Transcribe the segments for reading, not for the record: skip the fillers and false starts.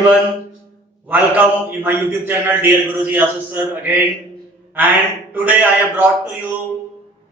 everyone, welcome in my YouTube channel Dear Guruji Ashish Sir again, and today I have brought to you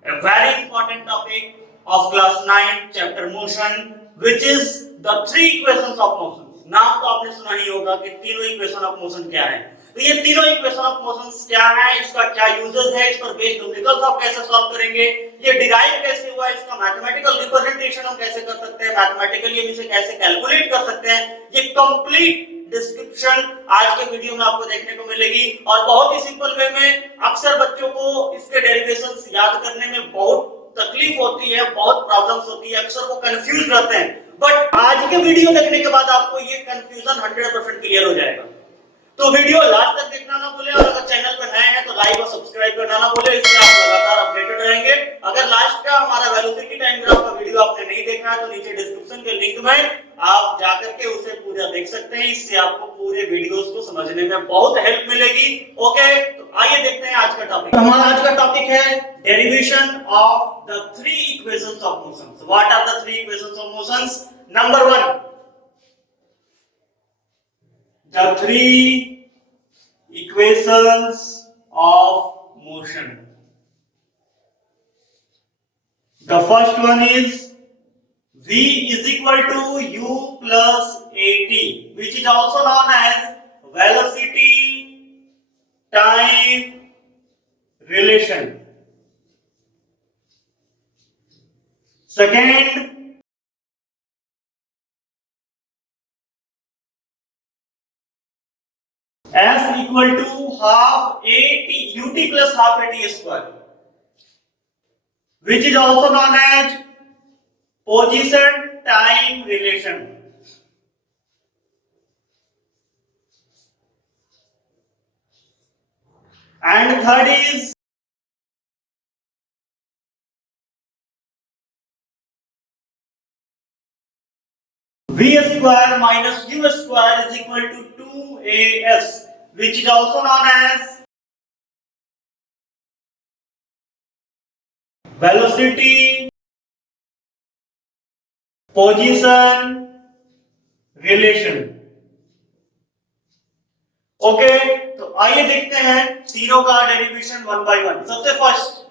a very important topic of class 9 chapter motion, which is the three equations of motion. नाम तो आपने सुना ही होगा कि तीनों equation of motion क्या है। तो ये तीनों इक्वेशन ऑफ मोशंस क्या है, इसका क्या यूजेस है, इस पर बेस्ड न्यूमेरिकल्स आप कैसे सॉल्व करेंगे, ये डिराइव कैसे हुआ, इसका मैथमेटिकल रिप्रेजेंटेशन हम कैसे कर सकते हैं, मैथमेटिकली हम इसे कैसे कैलकुलेट कर सकते हैं, ये कंप्लीट डिस्क्रिप्शन आज के वीडियो में आपको देखने को मिलेगी। और बहुत ही सिंपल वे में अक्सर बच्चों को इसके डेरिवेशंस याद करने में बहुत तकलीफ होती है, बहुत प्रॉब्लम्स होती है, अक्सर वो कंफ्यूज रहते हैं। बट आज के वीडियो देखने के बाद आपको ये कंफ्यूजन 100% क्लियर हो जाएगा। तो वीडियो लास्ट तक देखना ना भूलें, और अगर चैनल पर नए हैं तो लाइक और सब्सक्राइब करना ना भूलें, इससे आप लगातार अपडेटेड रहेंगे। अगर लास्ट का हमारा वेलोसिटी टाइम ग्राफ का वीडियो आपने नहीं देखा है तो नीचे डिस्क्रिप्शन के लिंक में आप जाकर के उसे पूरा देख सकते हैं, इससे आपको पूरे वीडियोस को समझने में बहुत हेल्प मिलेगी। ओके, तो आइए देखते हैं आज का टॉपिक। तो हमारा आज का टॉपिक है derivation of the three equations of motions. What are the three equations of motions? Number 1, the three equations of motion. The first one is V is equal to U plus AT, which is also known as velocity time relation. Second, S equal to half AT UT plus half AT square, which is also known as position time relation. And third is V square minus U square is equal to 2AS, which is also known as velocity position relation. Okay, तो आइए देखते हैं तीनों का derivation one by one. सबसे first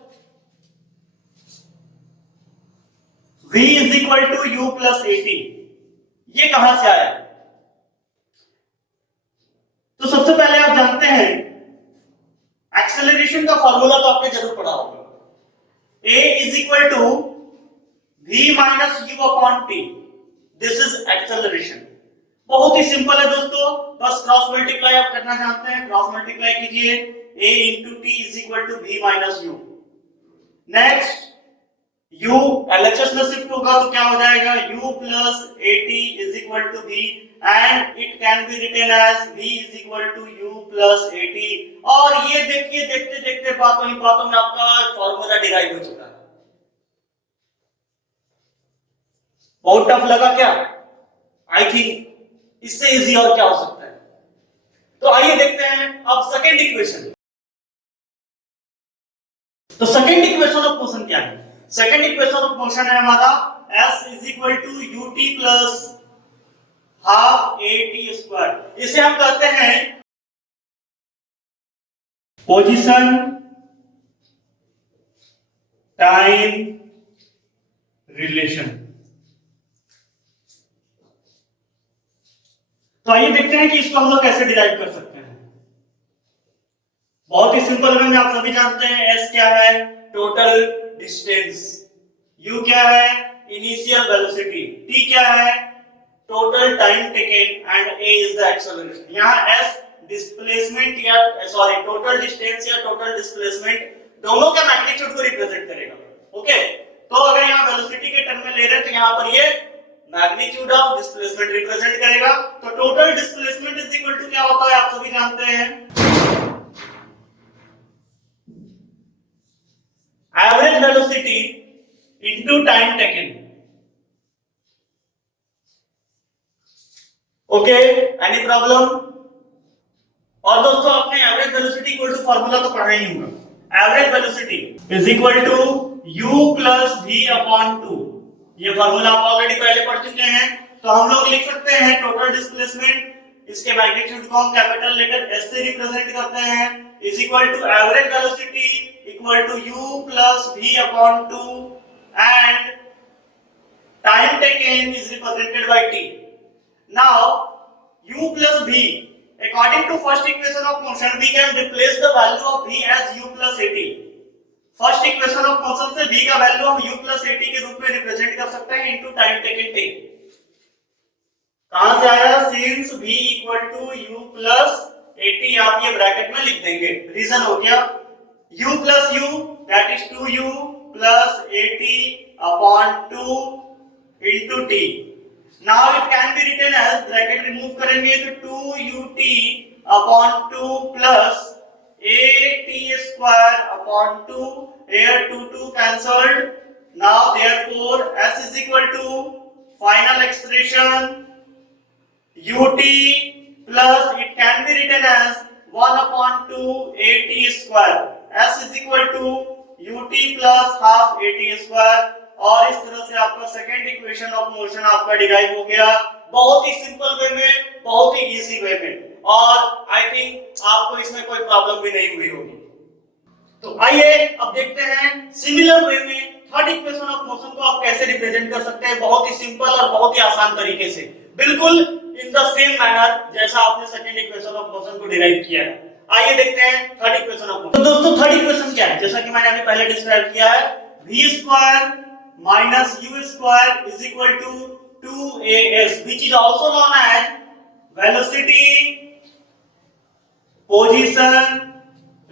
V is equal to U plus AT, ये कहां से आया? तो सबसे पहले आप जानते हैं एक्सेलरेशन का फॉर्मूला तो आपने जरूर पढ़ा होगा, A is equal to V minus U upon T, this is acceleration. बहुत ही सिंपल है दोस्तों, बस क्रॉस मल्टीप्लाई आप करना जानते हैं, क्रॉस मल्टीप्लाई कीजिए, A into T is equal to V minus U। Next U LHS में शिफ्ट होगा तो क्या हो जाएगा, U plus AT is equal to V, and it can be written as V is equal to U plus AT। और ये देखिए देखते देखते बातों ही बातों में आपका फॉर्मूला डिराइव हो चुका है। बहुत टफ लगा क्या? आई थिंक इससे इजी और क्या हो सकता है। तो आइए देखते हैं अब सेकेंड इक्वेशन। तो सेकेंड इक्वेशन ऑफ मोशन क्या है? सेकेंड इक्वेशन ऑफ मोशन है हमारा S is equal to UT plus half AT square। इसे हम कहते हैं पोजीशन टाइम रिलेशन। तो आइए देखते हैं कि इसको हम लोग कैसे डिराइव कर सकते हैं। बहुत ही सिंपल वे में आप सभी जानते हैं S क्या है, टोटल डिस्टेंस, U क्या है, इनिशियल वेलोसिटी, T क्या है, total time taken, and A is the acceleration. यहां S डिस्प्लेसमेंट या सॉरी टोटल डिस्टेंस या टोटल डिस्प्लेसमेंट दोनों का मैग्नीट्यूड को रिप्रेजेंट करेगा। ओके, तो अगर यहां वेलोसिटी के टर्म में ले रहे हैं तो यहां पर ये मैग्नीट्यूड ऑफ डिस्प्लेसमेंट रिप्रेजेंट करेगा। तो total displacement is equal to क्या होता है आप सभी जानते हैं, average velocity into time taken. Okay, any problem? और दोस्तों आपने average velocity equal to formula तो पढ़ा ही होगा, average velocity is equal to u plus v upon 2। ये फार्मूला आप ऑलरेडी पहले पढ़ चुके हैं। तो हम लोग लिख सकते हैं टोटल डिस्प्लेसमेंट इसके मैग्नीट्यूड को हम कैपिटल लेटर एस से रिप्रेजेंट करते हैं, is equal to average velocity equal to u plus v upon 2 and time taken is represented by t. Now u plus v, according to first equation of motion, we can replace the value of v as u plus at. First equation of motion से v का value हम u plus at के रूप में represent कर सकते हैं into time taken t. कहां से आया? Since v equal to u plus at, आप ये ब्रैकेट में लिख देंगे. रीजन हो गया u plus u that is 2u plus at upon 2 into t. Now it can be written as, bracket remove करेंगे तो 2ut upon 2 plus at square upon 2, here 2 cancelled. Now therefore s is equal to final expression ut plus, it can be written as 1 upon 2 at square. s is equal to ut plus half at square. और इस तरह से आपका second equation of motion आपका derive हो गया, बहुत ही simple way में, बहुत ही इजी वे में, और आई थिंक आपको इसमें कोई प्रॉब्लम भी नहीं हुई होगी. तो आइए अब देखते हैं सिमिलर वे में थर्ड इक्वेशन ऑफ मोशन को आप कैसे रिप्रेजेंट कर सकते हैं, बहुत ही सिंपल और बहुत ही आसान तरीके से, बिल्कुल इन द सेम मैनर जैसा आपने सेकंड इक्वेशन ऑफ मोशन को डिराइव किया है. आइए देखते हैं थर्ड इक्वेशन ऑफ मोशन. तो दोस्तों थर्ड इक्वेशन क्या है? जैसा कि मैंने अभी पहले डिस्क्राइब किया है, v square minus u square is equal to 2as, which is also known as velocity position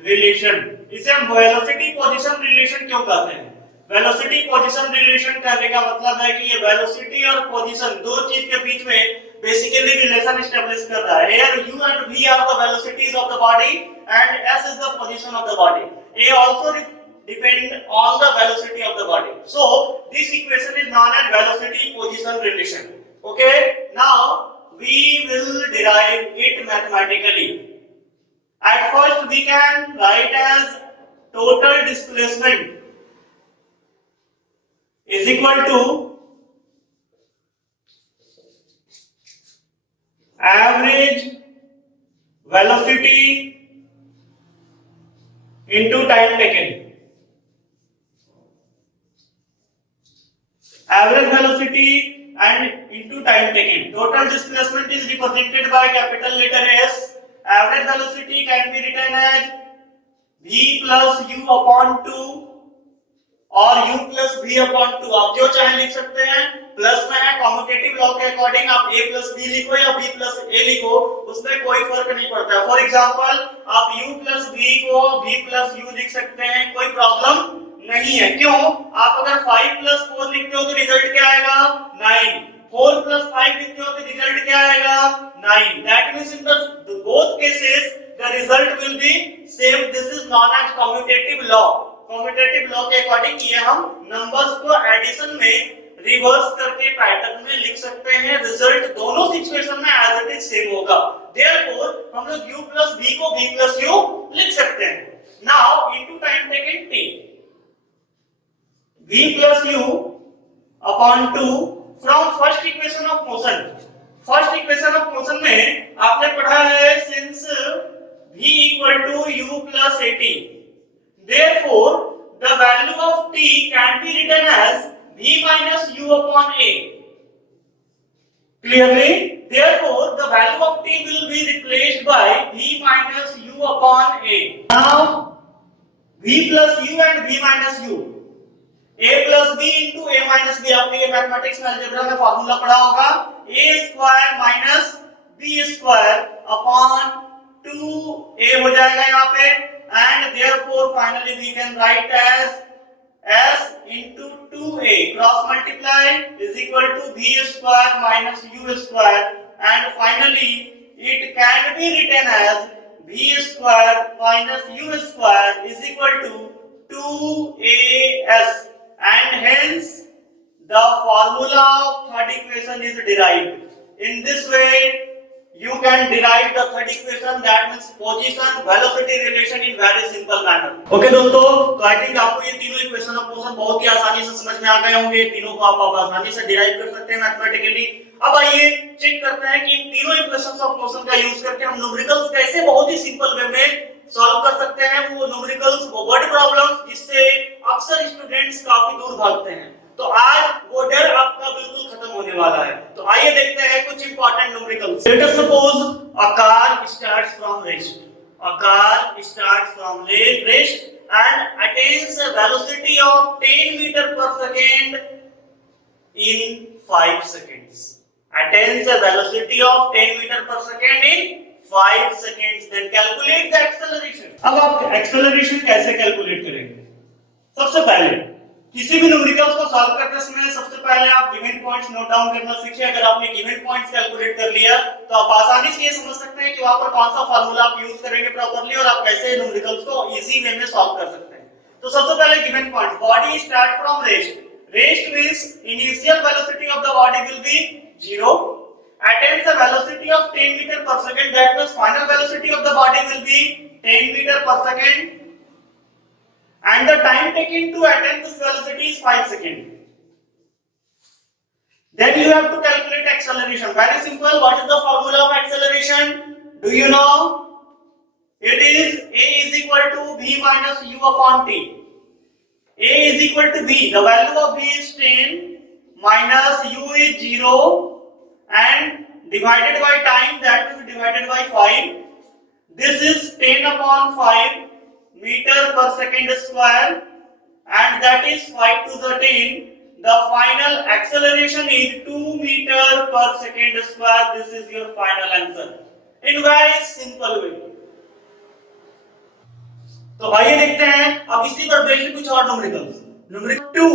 relation. इसे हम velocity position relation क्यों कहते हैं? velocity position relation कहने का मतलब है कि ये velocity और position दो चीज के बीच में basically relation establish कर रहा है. Here u and v are the velocities of the body and s is the position of the body. A also depend on the velocity of the body. So this equation is known as velocity position relation. Okay, now we will derive it mathematically. At first we can write as total displacement is equal to average velocity into time taken. Average velocity and into time taken. Total displacement is represented by capital letter S. Average velocity can be written as v plus u upon 2 और u plus v upon 2. आप जो चाहे लिख सकते हैं. Plus में है, commutative law के अकॉर्डिंग आप a plus b लिखो या b plus a लिखो, उसमें कोई फर्क नहीं पड़ता. फॉर एग्जांपल आप u plus v को v plus u लिख सकते हैं, कोई प्रॉब्लम नहीं है. क्यों? आप अगर 5 plus 4 लिखते हो तो रिजल्ट क्या आएगा? 9. 4 plus 5 लिखते हो तो रिजल्ट क्या आएगा? 9. That means in the both cases the result will be same. This is known as commutative law. Commutative law के अकॉर्डिंग ये हम नंबर्स को एडिशन में रिवर्स करके पैटर्न में लिख सकते हैं. रिजल्ट दोनों सिचुएशन में एज इट इज सेम होगा. Therefore हम लोग u plus v को v plus u लिख सकते हैं. Now into time taken t, v plus u upon 2 from first equation of motion. First equation of motion में आपने पढ़ा है since v equal to u plus at, therefore the value of t can be written as v minus u upon a. Clearly, therefore the value of t will be replaced by v minus u upon a. Now v plus u and v minus u, a plus b into a minus b, आपने ये mathematics में algebra में formula पढ़ा होगा. a square minus b square upon 2a हो जाएगा यहाँ पे, and therefore finally we can write as s into 2a cross multiply is equal to v square minus u square, and finally it can be written as v square minus u square is equal to 2as. And hence the formula of third equation is derived. In this way you can derive the third equation, that means position velocity relation in very simple manner. Okay दोस्तों, तो I think आपको ये तीनों equation of motion बहुत ही आसानी से समझ में आ गए होंगे. तीनों को आप आसानी से डिराइव कर सकते हैं मैथमेटिकली. अब आइए चेक करते हैं कि इन तीनों इक्वेशंस ऑफ मोशन का यूज करके हम न्यूमेरिकल्स कैसे बहुत ही सिंपल वे में सॉल्व कर सकते हैं, वो न्यूमेरिकल्स, वो वर्ड प्रॉब्लम्स जिससे अक्सर स्टूडेंट्स काफी दूर भागते हैं। तो आज वो डर आपका बिल्कुल खत्म होने वाला है। तो आइए देखते हैं कुछ important numericals. Let us suppose a car starts from rest. A car starts from rest and attains a velocity of 10 meter per second in 5 seconds. Attains a velocity of 10 meter per second in 5 seconds. Then calculate the acceleration. अब आप acceleration कैसे calculate करेंगे? सबसे पहले किसी भी numericals को solve करते समय सबसे पहले आप गिवन पॉइंट्स नोट डाउन करना सीखिए। अगर आपने गिवन पॉइंट्स कैलकुलेट कर लिया तो आप आसानी से ये समझ सकते हैं कि वहां पर कौन सा फार्मूला आप यूज करेंगे प्रॉपर्ली और आप कैसे न्यूमेरिकल्स को इजी वे में सॉल्व कर सकते हैं। तो सबसे पहले given points, body start from rest. Rest means initial velocity of the body will be 0, attains a velocity of 10 meter per second, that means final velocity of the body will be 10 meter per second, and the time taken to attain this velocity is 5 seconds. Then you have to calculate acceleration. Very simple. What is the formula of acceleration? Do you know? It is a is equal to v minus u upon t. A is equal to v. The value of v is 10 minus u is 0 and divided by time, that is divided by 5. This is 10 upon 5 meter per second square and that is 5 to the 10. The final acceleration is 2 meter per second square. This is your final answer in very simple way. तो आइए देखते हैं अब इसी पर based कुछ और numericals. Numerical 2।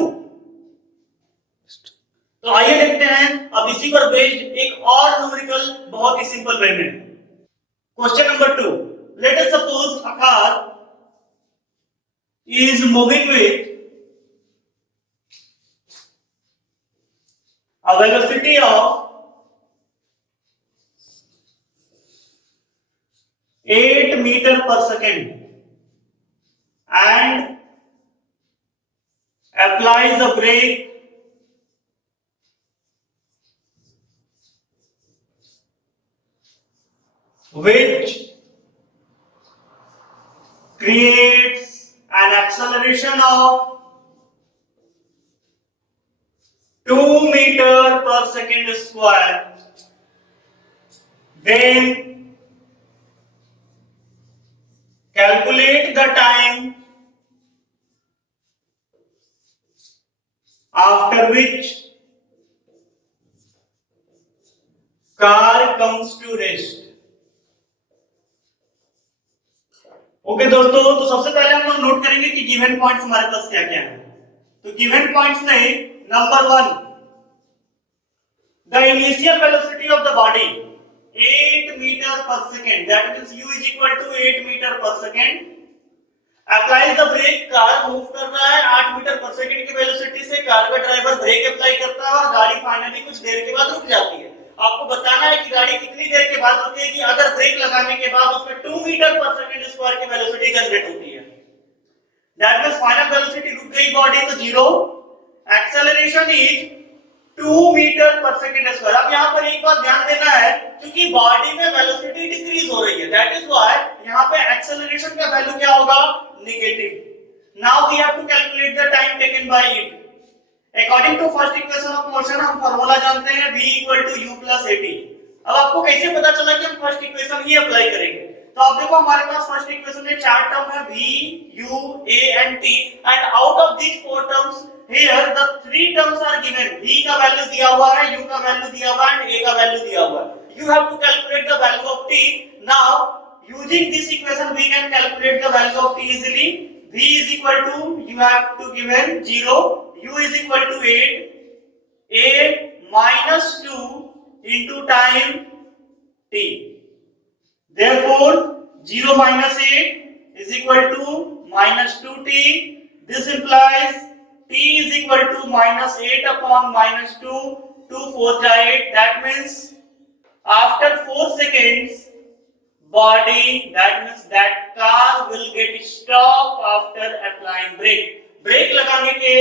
तो आइए देखते हैं अब इसी पर बेस्ड एक और न्यूमेरिकल बहुत ही सिंपल वे में। Question number 2, let us suppose a car is moving with a velocity of 8 meter per second and applies a brake which creates an acceleration of 2 meter per second square. Then calculate the time after which car comes to rest. Okay दोस्तों, तो सबसे पहले हम लोग note करेंगे कि given points हमारे पास क्या क्या है। तो गिवन पॉइंट्स में number 1, the initial velocity of the body 8 metre per second, that means u is equal to 8 metre per second. Applies the brake, car move कर रहा है 8 मीटर पर सेकेंड की वेलोसिटी से, कार का driver break apply करता है और गाड़ी फाइनली कुछ देर के बाद रुक जाती है। आपको बताना है कि गाड़ी कितनी देर के बाद रुकेगी। अगर ब्रेक लगाने के बाद उसमें 2 मीटर पर सेकंड स्क्वायर की वेलोसिटी जनरेट होती है, दैट मींस फाइनल वेलोसिटी रुक गई बॉडी तो 0, acceleration is 2 metre per second square. अब यहां पर एक बात ध्यान देना है, क्योंकि बॉडी में वेलोसिटी डिक्रीज हो रही है, दैट इज व्हाई यहां पे एक्सेलरेशन का वैल्यू क्या होगा, negative. Now we have to calculate the time taken by it. According to first equation of motion हम फार्मूला जानते हैं v = u + at। अब आपको कैसे पता चला कि हम फर्स्ट इक्वेशन ही अप्लाई करेंगे? तो आप देखो हमारे पास फर्स्ट इक्वेशन में चार टर्म है v, u, a and t, and out of these four terms here the three terms are given। v का वैल्यू दिया हुआ है, u का वैल्यू दिया हुआ है and a का वैल्यू दिया हुआ है। You have to calculate the value of t। Now using this equation we can calculate the value of t easily। v is equal to, you have to given 0, u is equal to 8, a minus 2 into time t। Therefore 0 minus 8 is equal to minus 2t। This implies t is equal to minus 8 upon minus 2, 2 4 8, that means after 4 seconds body, that means that car will get stop after applying brake। Brake लगाने के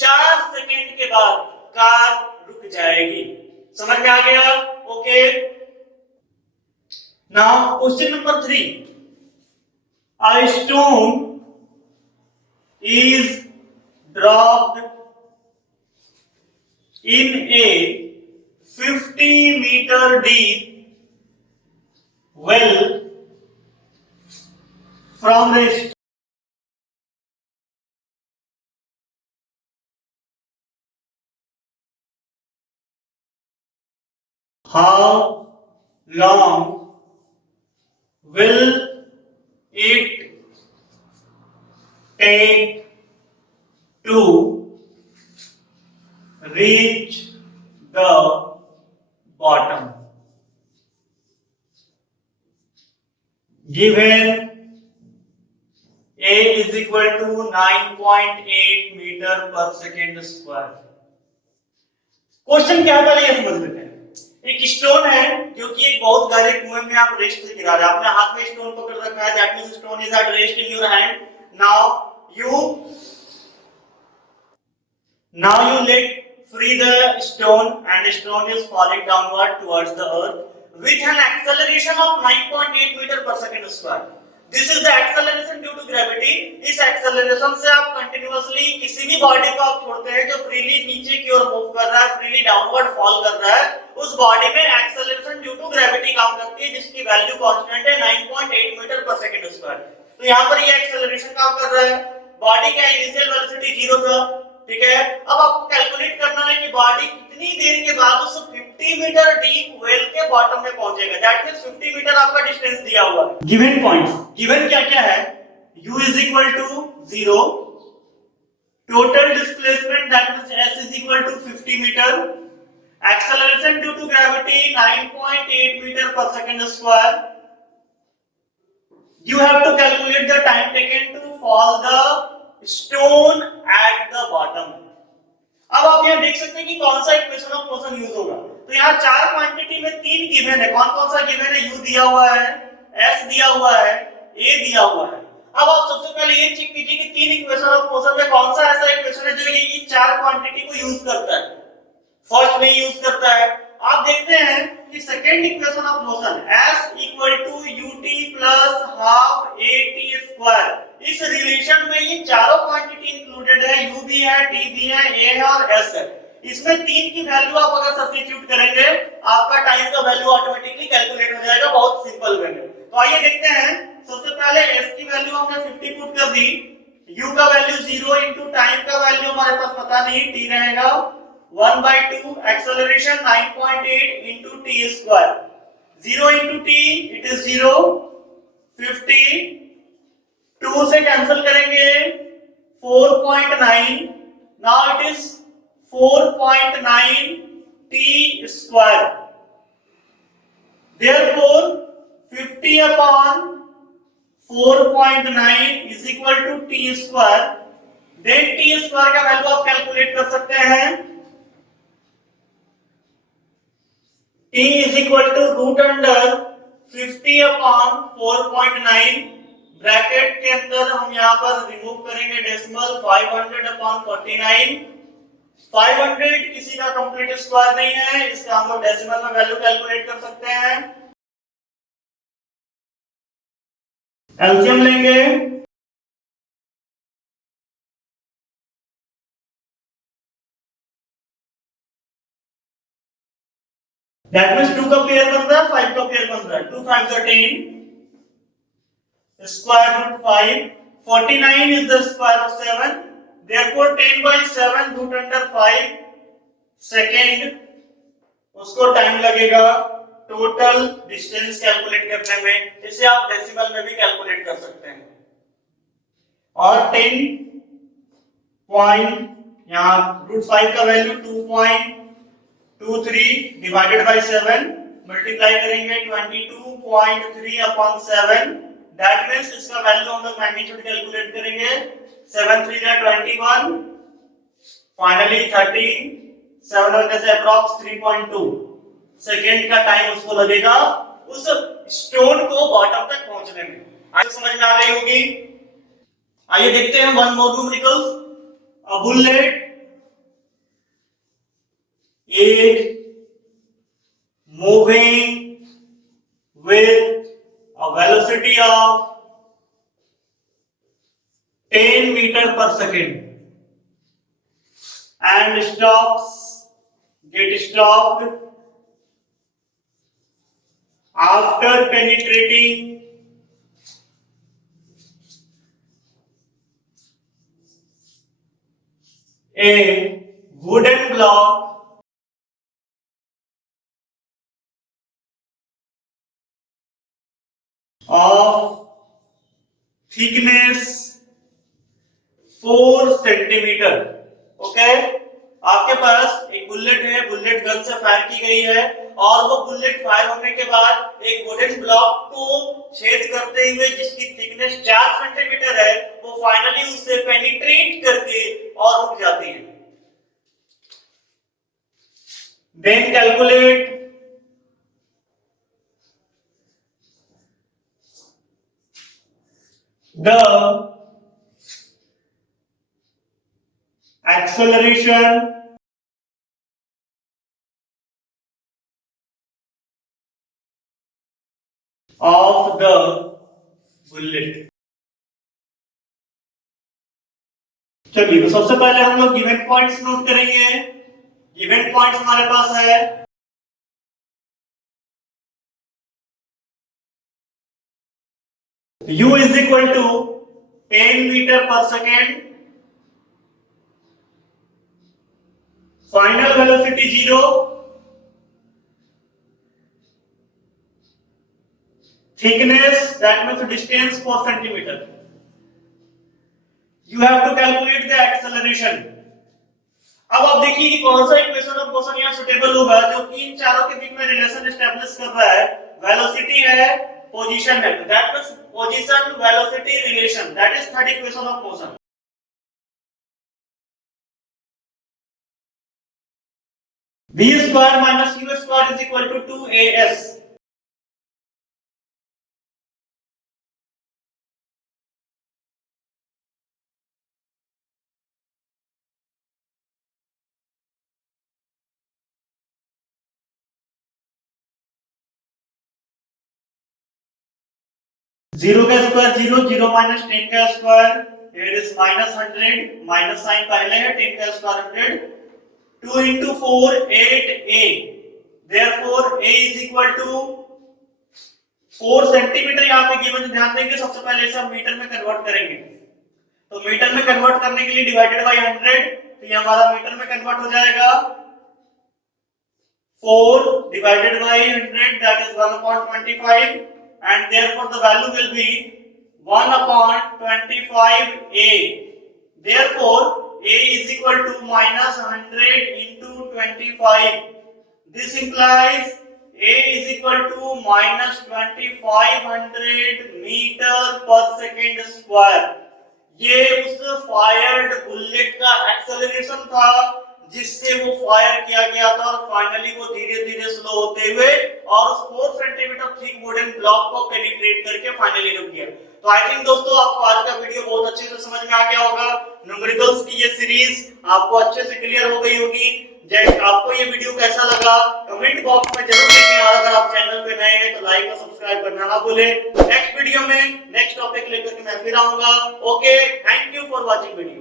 4 second के बाद car रुक जाएगी। समझ में आ गया? Okay, now question number 3, a stone is dropped in a 50-meter deep well from the how long will it take to reach the bottom? Given A is equal to 9.8 metre per second square. Question क्या है पहले ये समझ लेते हैं। एक stone है जो कि एक बहुत गहरे कुएं में आप रेस्ट से गिरा रहे हैं, आपने हाथ में स्टोन पकड़ रखा है, that means stone is at rest in your hand. Now you let free the stone and the stone is falling downward towards the earth with an acceleration of 9.8 meter per second square. This is the acceleration due to gravity. इस acceleration से आप continuously किसी भी body को आप छोड़ते हैं जो freely नीचे की ओर move कर रहा है, freely downward fall कर रहा है, उस body में acceleration due to gravity काम करती है जिसकी value constant है 9.8 meter per second square. तो यहाँ पर ये acceleration काम कर रहा है। बॉडी का इनिशियल वेलोसिटी 0 था, ठीक है। अब आपको कैलकुलेट करना है कि बॉडी कितनी देर के बाद उस 50 मीटर डीप वेल के बॉटम में पहुंचेगा। दैट मींस 50 मीटर आपका डिस्टेंस दिया हुआ है। गिवन पॉइंट्स, गिवन क्या क्या है? u is equal to 0, total displacement that means s is equal to 50 metre, acceleration due to gravity 9.8 metre per second square. You have to calculate the time taken to fall the stone at the bottom. अब आप यहाँ देख सकते हैं कि कौन सा equation of motion use होगा। तो यहाँ चार क्वांटिटी में तीन गिवन है। कौन कौन सा गिवन है? u दिया हुआ है, s दिया हुआ है, a दिया हुआ है। अब आप सबसे पहले ये चेक कीजिए कि तीन इक्वेशन ऑफ मोशन में कौन सा ऐसा इक्वेशन है जो ये चार क्वांटिटी को यूज करता है। फर्स्ट में यूज करता है। आप देखते हैं कि second equation of motion s equal to ut plus half at square, इस रिलेशन में ये चारों क्वांटिटी इंक्लूडेड है, u भी है, t भी है, a है और s है। इसमें तीन की वैल्यू आप अगर सब्स्टिट्यूट करेंगे आपका टाइम का वैल्यू ऑटोमेटिकली कैलकुलेट हो जाएगा बहुत सिंपल वे में। तो आइए देखते हैं। सबसे पहले s की वैल्यू हमने 50 पुट कर दी, u का वैल्यू 0 इनटू टाइम का वैल्यू हमारे पास पता नहीं, t रहेगा 1/2, acceleration 9.8 into t square, 0 into t it is 0, 50, 2 से कैंसिल करेंगे 4.9, now it is 4.9 t square, therefore 50 upon 4.9 is equal to t square, then t square का वैल्यू आप कैलकुलेट कर सकते हैं। t is equal to root under 50 upon 4.9, bracket के अंदर हम यहाँ पर रिमूव करेंगे डेसिमल 500 अपॉन 49, 500 किसी का कंप्लीट स्क्वायर नहीं है, इसका हम लोग डेसिमल में वैल्यू कैलकुलेट कर सकते हैं। एलसीएम लेंगे, that means 2 का पेयर बन रहा है, 5 का पेयर बन रहा है, 2 5 are 10, square root 5, 49 is the square of 7, therefore 10 by 7 root under 5 second, उसको टाइम लगेगा टोटल डिस्टेंस कैलकुलेट करने में। इसे आप डेसिमल में भी कैलकुलेट कर सकते हैं। और 10 पॉइंट, यहाँ रूट 5 का वैल्यू 2.23 डिवाइडेड बाय 7, मल्टीप्लाई करेंगे 22.3 अपॉन 7, दैट मींस इसका वैल्यू हम लोग मैग्नीट्यूड कैलकुलेट करेंगे, 7 3 जा 21, फाइनली 13, 7 होने से अप्रॉक्स 3.2 सेकेंड का टाइम उसको लगेगा उस स्टोन को बॉटम तक पहुंचने में। आज समझ में आ गई होगी। आइए देखते हैं one more numericals. A bullet, एक moving with a velocity of 10 meter per second and get stopped after penetrating a wooden block of thickness 4 centimetre. Okay, आपके पास एक बुलेट है, बुलेट गन से फायर की गई है और वो बुलेट फायर होने के बाद एक वुडन ब्लॉक को छेद करते हुए जिसकी थिकनेस 4 सेंटीमीटर है वो फाइनली उससे पेनिट्रेट करके और रुक जाती है। Then calculate the acceleration of the bullet। चलिए, तो सबसे पहले हम लोग गिवन पॉइंट्स नोट करेंगे। गिवन पॉइंट्स हमारे पास है u is equal to 10 meter per second, final velocity 0, thickness that means distance 4 centimeter। You have to calculate the acceleration। अब आप देखिए कि कौन सा इक्वेशन ऑफ मोशन यहाँ सुटेबल होगा जो कि इन चारों के बीच में रिलेशन एस्टैब्लिश कर रहा है। वेलोसिटी है, पोजीशन है, that means position velocity relation, that is third equation of motion. v square minus u square is equal to 2as। Zero का स्क्वायर जीरो, जीरो माइनस 10 का square, it is minus 100, minus sign पहले है, 10 का square 100, 2 into 4 8a, therefore a is equal to 4 centimetre. यहाँ पे given, ध्यान देंगे सबसे पहले इसे हम मीटर में कन्वर्ट करेंगे, तो मीटर में कन्वर्ट करने के लिए डिवाइडेड बाय 100, तो ये हमारा मीटर में कन्वर्ट हो जाएगा 4 divided by 100, that is 1/25, and therefore the value will be 1/25a। Therefore a is equal to minus 100 into 25। This implies a is equal to minus 2500 meter per second square। ये उस fired bullet का acceleration था जिससे वो fire किया गया था और फाइनली वो धीरे धीरे स्लो होते हुए और उस 4 सेंटीमीटर थिक वुडन ब्लॉक को पेनिट्रेट करके फाइनली रुक गया। तो आई थिंक दोस्तों आपको आज का वीडियो बहुत अच्छे से समझ में आ गया होगा। न्यूमेरिकल्स की ये सीरीज आपको अच्छे से क्लियर हो गई होगी। जैसे आपको ये वीडियो कैसा लगा कमेंट बॉक्स में जरूर लिखें और अगर आप चैनल पे नए हैं तो लाइक और सब्सक्राइब करना ना भूलें। नेक्स्ट वीडियो में नेक्स्ट टॉपिक लेकर के मैं फिर आऊंगा। Okay, thank you for watching video.